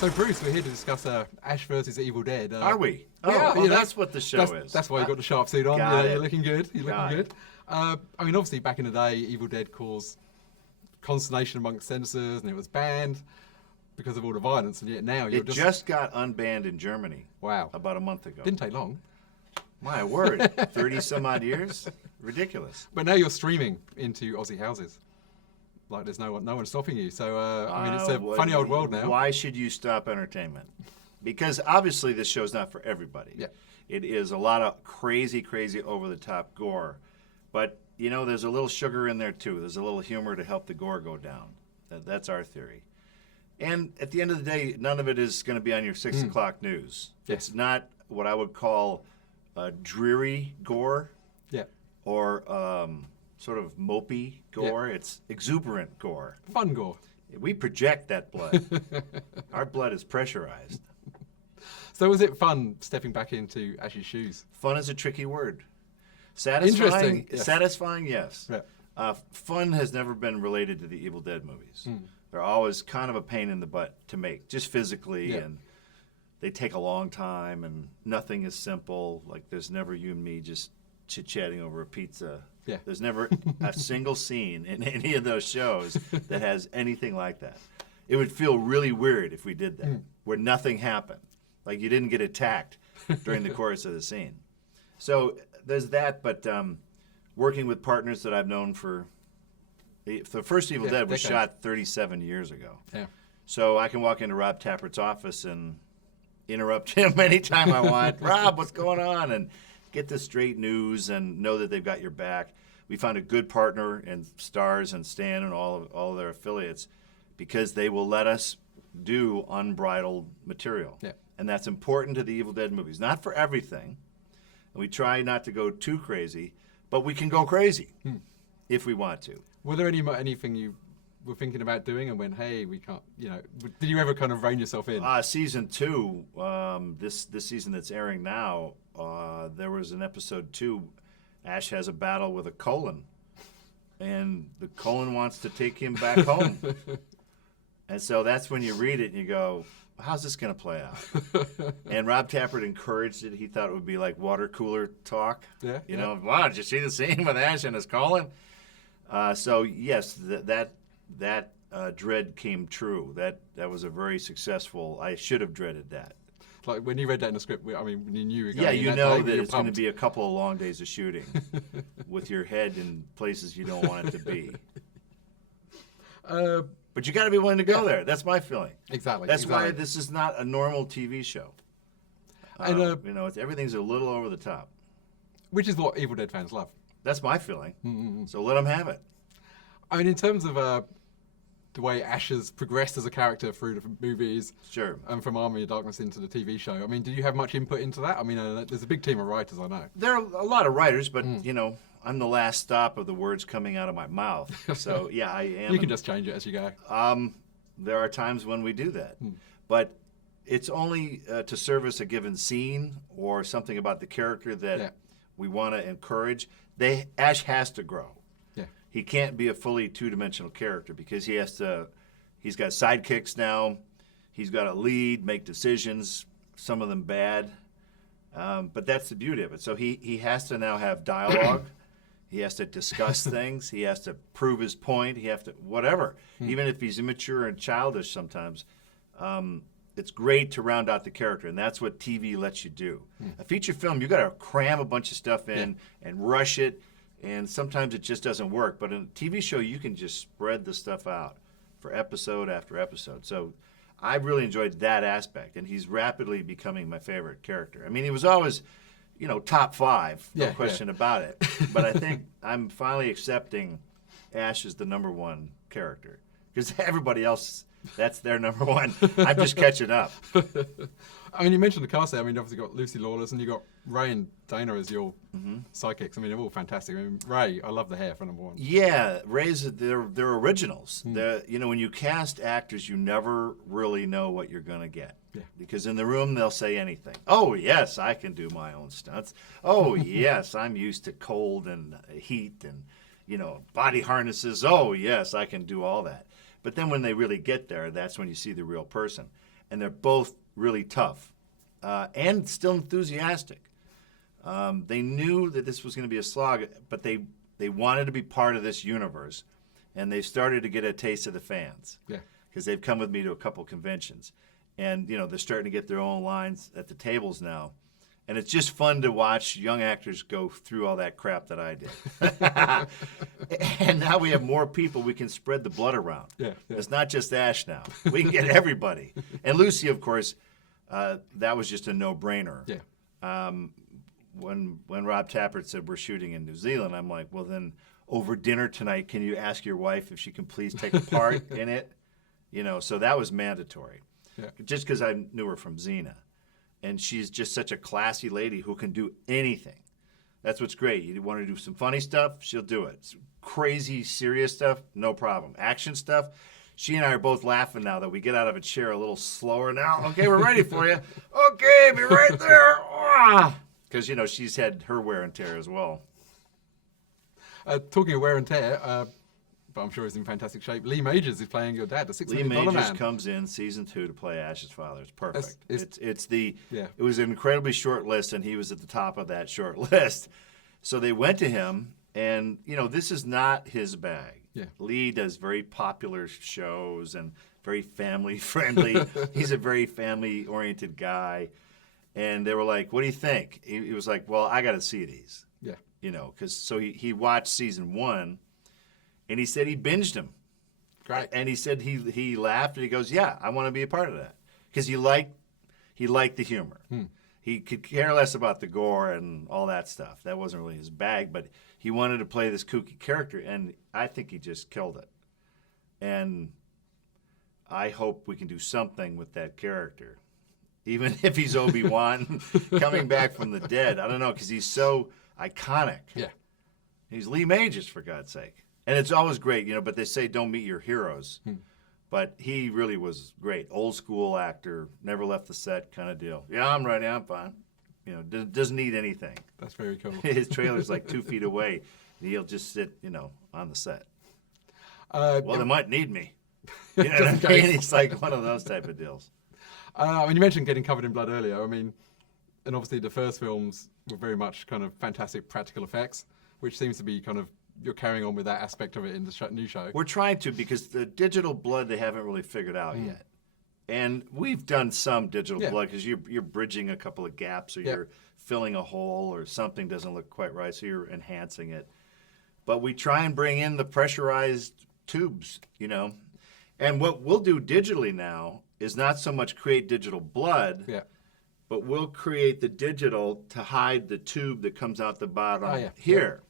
So, Bruce, we're here to discuss Ash versus Evil Dead. Are we? Oh, yeah, well, you know, that's what the show is. That's why you got the sharp suit on. Got it. You're looking good. You're looking Got good. I mean, obviously, back in the day, Evil Dead caused consternation amongst censors, and it was banned because of all the violence. And yet now you're It just got unbanned in Germany. Wow. About a month ago. Didn't take long. My word, 30 some odd years? Ridiculous. But now you're streaming into Aussie houses. Like there's no one stopping you. So I mean, it's a funny old world now. Why should you stop entertainment? Because obviously this show's not for everybody. Yeah. It is a lot of crazy, crazy over-the-top gore. But, you know, there's a little sugar in there, too. There's a little humor to help the gore go down. That's our theory. And at the end of the day, none of it is going to be on your 6 o'clock news. Yes. It's not what I would call dreary gore. Yeah. Or sort of mopey gore. Yeah. It's exuberant gore. Fun gore. We project that blood. Our blood is pressurized. So was it fun stepping back into Ash's shoes? Fun is a tricky word. Satisfying, Interesting, yes. Satisfying, yes. Yeah. Fun has never been related to the Evil Dead movies. They're always kind of a pain in the butt to make, just physically, and they take a long time, and nothing is simple. Like there's never you and me just chit-chatting over a pizza. Yeah. There's never a single scene in any of those shows that has anything like that. It would feel really weird if we did that, where nothing happened. Like you didn't get attacked during the course of the scene. So there's that, but working with partners that I've known for the first Evil Dead was shot 37 years ago. Yeah. So I can walk into Rob Tappert's office and interrupt him anytime I want. Rob, what's going on? And get the straight news and know that they've got your back. We found a good partner in Stars and Stan and all of their affiliates because they will let us do unbridled material. Yeah. And that's important to the Evil Dead movies. Not for everything. And we try not to go too crazy, but we can go crazy if we want to. Were there anything you were thinking about doing and went, hey, we can't, did you ever kind of rein yourself in? Season 2, this season that's airing now, there was an episode 2, Ash has a battle with a colon, and the colon wants to take him back home. And so that's when you read it and you go, how's this going to play out? And Rob Tappert encouraged it. He thought it would be like water cooler talk. Yeah. You know, wow, did you see the scene with Ash and his colon? So, yes, that dread came true. That was a very successful, I should have dreaded that. Like when you read that in the script, I mean, when you knew you were Yeah, you know that it's going to pumped. be a couple of long days of shooting with your head in places you don't want it to be. But you got to be willing to go there. That's my feeling. Exactly. That's why this is not a normal TV show. And, everything's a little over the top. which is what Evil Dead fans love. That's my feeling. So let them have it. I mean, in terms of the way Ash has progressed as a character through the movies, Sure. and from Army of Darkness into the TV show, I mean, did you have much input into that? I mean, there's a big team of writers, I know. There are a lot of writers, but, I'm the last stop of the words coming out of my mouth. So, yeah, I am. You can just change it as you go. There are times when we do that. But it's only to service a given scene or something about the character that we want to encourage. Ash has to grow. Yeah. He can't be a fully two-dimensional character because he's got sidekicks now. He's got to lead, make decisions, some of them bad. But that's the beauty of it. So he has to now have dialogue. He has to discuss things. He has to prove his point. He has to whatever. Even if he's immature and childish sometimes, it's great to round out the character, and that's what TV lets you do. A feature film, you got to cram a bunch of stuff in and rush it, and sometimes it just doesn't work. But in a TV show, you can just spread the stuff out for episode after episode. So I really enjoyed that aspect, and he's rapidly becoming my favorite character. I mean, he was always, top 5, no question about it. But I think I'm finally accepting Ash as the number 1 character because everybody else, that's their number 1. I'm just catching up. I mean, you mentioned the cast there. I mean, obviously you got Lucy Lawless and you got Ray and Dana as your sidekicks. I mean, they're all fantastic. I mean, Ray, I love the hair for number 1. Yeah, Ray's they're originals. When you cast actors, you never really know what you're going to get. Yeah. Because in the room, they'll say anything. Oh, yes, I can do my own stunts. Oh, yes, I'm used to cold and heat and, body harnesses. Oh, yes, I can do all that. But then when they really get there, that's when you see the real person. and they're both really tough and still enthusiastic. They knew that this was going to be a slog, but they wanted to be part of this universe, and they started to get a taste of the fans. Yeah. Because they've come with me to a couple conventions, and they're starting to get their own lines at the tables now, and it's just fun to watch young actors go through all that crap that I did. And now we have more people we can spread the blood around. Yeah. It's not just Ash now; we can get everybody. And Lucy, of course, that was just a no-brainer. Yeah. When Rob Tappert said we're shooting in New Zealand, I'm like, well then, over dinner tonight, can you ask your wife if she can please take a part in it? So that was mandatory. Yeah. Just because I knew her from Xena. And she's just such a classy lady who can do anything. That's what's great. You want to do some funny stuff, she'll do it. Some crazy, serious stuff, no problem. Action stuff, she and I are both laughing now that we get out of a chair a little slower now. Okay, we're ready for you. Okay, be right there. Because, she's had her wear and tear as well. Talking of wear and tear, but I'm sure he's in fantastic shape. Lee Majors is playing your dad, the $6 Lee million Majors man. comes in season 2 to play Ash's father. It's perfect. Yeah. It was an incredibly short list, and he was at the top of that short list. So they went to him, and this is not his bag. Yeah. Lee does very popular shows and very family friendly. He's a very family oriented guy, and they were like, "What do you think?" He was like, "Well, I got to see these." Yeah. Because he watched season 1. And he said he binged them. Great. And he said he laughed and he goes, "Yeah, I want to be a part of that." Because he liked the humor. He could care less about the gore and all that stuff. That wasn't really his bag, but he wanted to play this kooky character, and I think he just killed it. And I hope we can do something with that character. Even if he's Obi-Wan coming back from the dead. I don't know, because he's so iconic. Yeah. He's Lee Majors, for God's sake. And it's always great, but they say don't meet your heroes. But he really was great. Old school actor, never left the set kind of deal. Yeah, I'm ready, I'm fine. Doesn't need anything. That's very cool. His trailer's like 2 feet away. And he'll just sit, on the set. Well, they might need me. You know what I mean? It's like one of those type of deals. You mentioned getting covered in blood earlier. And obviously the first films were very much kind of fantastic practical effects, which seems to be kind of you're carrying on with that aspect of it in the new show. We're trying to, because the digital blood they haven't really figured out yet. And we've done some digital blood because you're bridging a couple of gaps, or you're filling a hole, or something doesn't look quite right, so you're enhancing it. But we try and bring in the pressurized tubes, And what we'll do digitally now is not so much create digital blood, but we'll create the digital to hide the tube that comes out the bottom here.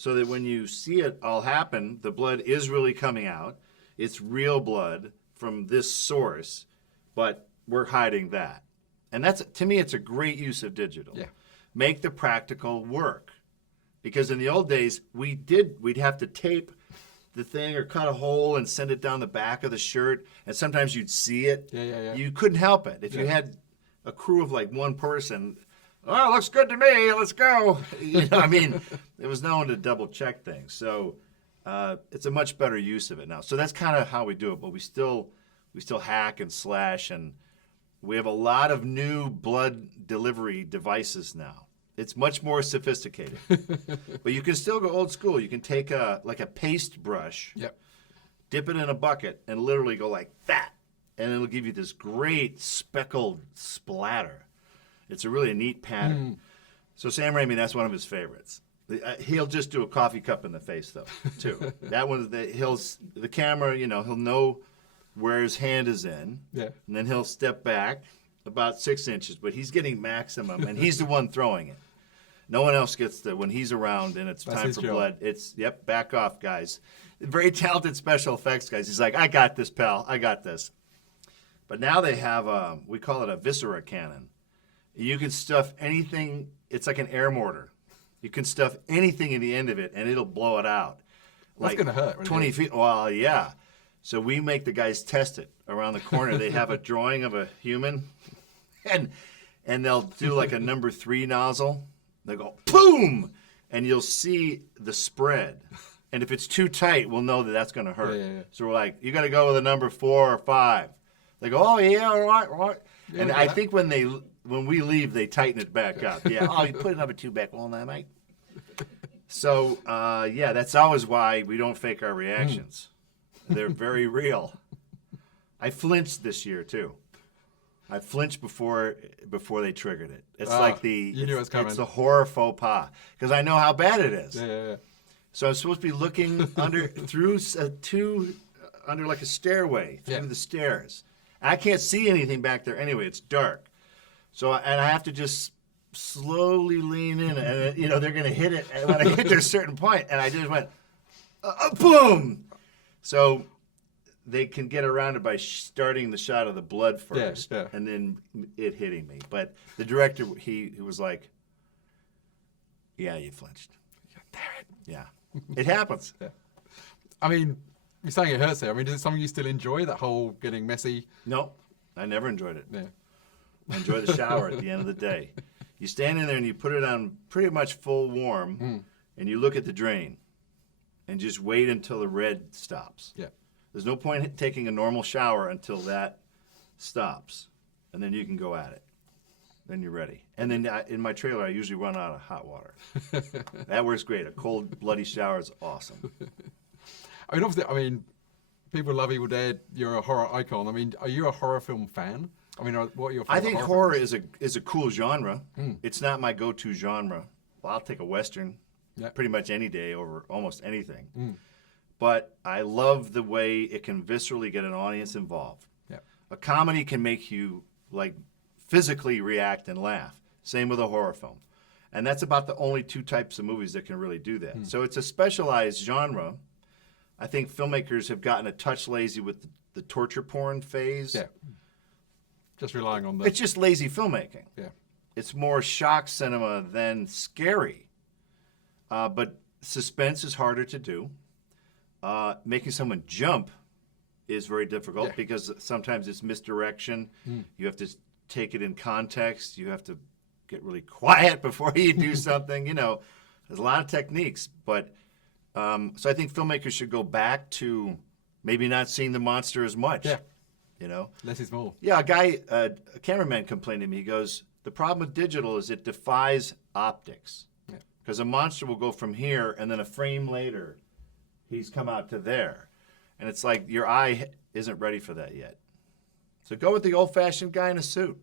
So that when you see it all happen, the blood is really coming out. It's real blood from this source, but we're hiding that. And that's, to me, it's a great use of digital. Yeah. Make the practical work. Because in the old days, we'd have to tape the thing or cut a hole and send it down the back of the shirt, and sometimes you'd see it. Yeah. You couldn't help it. If you had a crew of like one person, "Oh, looks good to me, let's go." There was no one to double check things. So it's a much better use of it now. So that's kind of how we do it, but we still hack and slash, and we have a lot of new blood delivery devices now. It's much more sophisticated. But you can still go old school. You can take a paste brush, dip it in a bucket, and literally go like that. And it'll give you this great speckled splatter. It's a really neat pattern. So Sam Raimi, that's one of his favorites. He'll just do a coffee cup in the face, though, too. That one, the camera, he'll know where his hand is in. Yeah. And then he'll step back about 6 inches, but he's getting maximum, and he's the one throwing it. No one else gets when he's around and it's time for blood. It's, back off, guys. Very talented special effects guys. He's like, "I got this, pal. I got this." But now they have, we call it a viscera cannon. You can stuff anything. It's like an air mortar. You can stuff anything in the end of it, and it'll blow it out. That's going to hurt. Really. 20 feet. Well, yeah. So we make the guys test it around the corner. They have a drawing of a human, and they'll do like a number 3 nozzle. They go, boom, and you'll see the spread. And if it's too tight, we'll know that that's going to hurt. Yeah. So we're like, you got to go with a number 4 or 5. They go, oh yeah, all right, all right. Yeah, And we I get think when we leave, they tighten it back up. Yeah, oh, you put another 2 back all night, mate. So yeah, that's always why we don't fake our reactions. They're very real. I flinched this year too. I flinched before they triggered it. It's like you knew it was coming. It's the horror faux pas because I know how bad it is. Yeah. So I'm supposed to be looking under like a stairway through the stairs. I can't see anything back there anyway. It's dark. So and I have to just slowly lean in, and they're going to hit it. And when I get to a certain point, and I just went, boom. So they can get around it by starting the shot of the blood first, and then it hitting me. But the director, he was like, "Yeah, you flinched. Damn it. Yeah, it happens." Yeah. I mean, you're saying it hurts there. I mean, is it something you still enjoy? That whole getting messy? No, I never enjoyed it. Yeah. I enjoy the shower at the end of the day. You stand in there and you put it on pretty much full warm, and you look at the drain, and just wait until the red stops. Yeah. There's no point in taking a normal shower until that stops, and then you can go at it. Then you're ready. And then in my trailer, I usually run out of hot water. That works great. A cold, bloody shower is awesome. I mean, obviously, people love Evil Dead. You're a horror icon. I mean, are you a horror film fan? I mean, what are your favorite I think horror horror films? is a cool genre. It's not my go-to genre. Well, I'll take a Western pretty much any day over almost anything. But I love the way it can viscerally get an audience involved. Yeah. A comedy can make you like physically react and laugh. Same with a horror film. And that's about the only 2 types of movies that can really do that. So it's a specialized genre. I think filmmakers have gotten a touch lazy with the torture porn phase. Yeah. Just relying on the... It's just lazy filmmaking. Yeah. It's more shock cinema than scary. But suspense is harder to do. Making someone jump is very difficult because sometimes it's misdirection. You have to take it in context. You have to get really quiet before you do something. There's a lot of techniques. But so I think filmmakers should go back to maybe not seeing the monster as much. Yeah. Less is more. Yeah, a cameraman complained to me. He goes, the problem with digital is it defies optics. Because a monster will go from here, and then a frame later, he's come out to there. And it's like your eye isn't ready for that yet. So go with the old-fashioned guy in a suit.